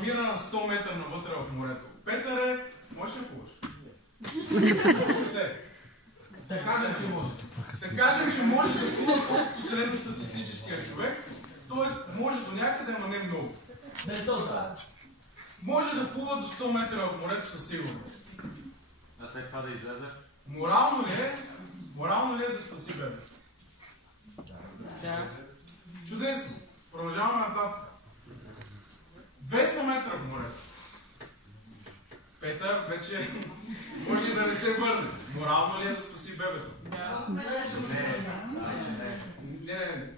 намира на 100 метра навътре в морето. Петър можеш ли плуваш? Да кажем, че може. Да кажем, че може да плува колкото средностатистическия човек, т.е. може до някъде, но не много. Може да плува до 100 метра в морето със сигурност. А след това да излезе? Морално ли е да спаси бебе? Да. Чудесно. Продължаваме нататък. 200 метра в морето. Петър вече може да не се върне. Морално ли е да спаси бебето? Да. Не.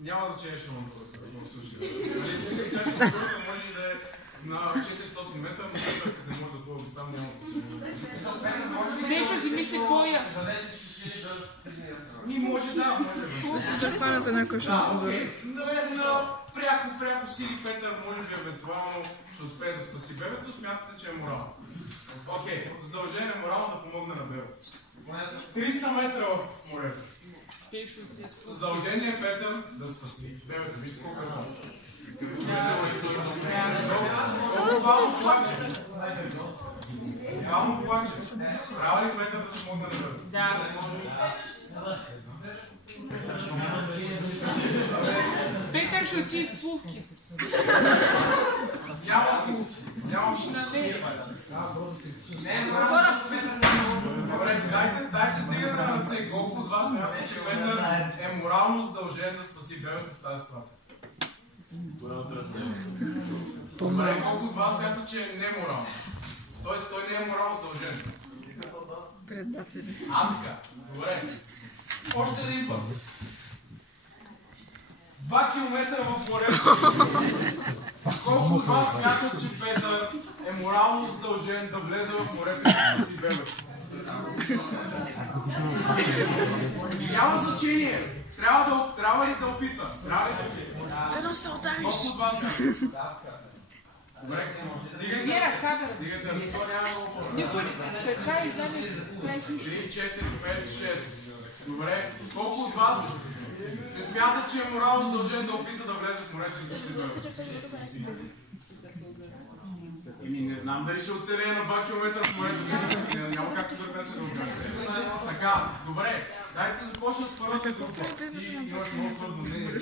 Няма значение, ще му в случая. Може да е на 400 метра, но къде може да плува там, няма значение. Беше вземи се пояс. Може да. Това се захвана за някой шум. Пряко сили Петър може би евентуално ще успее да спаси бебето, смятате, че е морално. Окей, задължение е морално да помогне на бебето. 300 метра в морето. Задължение е Петър да спаси бебето. Вижте колко е много. Колко плаче. Реално плаче. Трябва ли Петър да помогне на бебето? Да. Петър ще отиде с плувки. Няма плувки. Добре, дайте стигане на ръце. Колко от вас смятате, че Петър е морално задължен да спаси бебето в тази ситуация? Добре, колко от вас смятате, че е неморално? Тоест той не е морално задължен. Предатели. Така. Добре. Още един път. 2 километра в морето. Колко от вас смятат, че Петър е морално задължен да влезе в морето и да спаси бебето? Няма значение. Трябва ли да опита? Трябва ли да Къде се удариш? колко от вас смятат? Добре. Не ръка, бе. Дигайте. Никой така и да не правиш нищо. 3, 4, 5, 6. Добре. Колко от вас не смятат, че е морално задължен да опита да влезе в морето и да спаси бебето? Не знам дали ще оцелее на 2 км в морето. Няма както друг начин да го кажа. Така, добре. Дайте започнем с първата група. Ти имаш много твърдо мнение.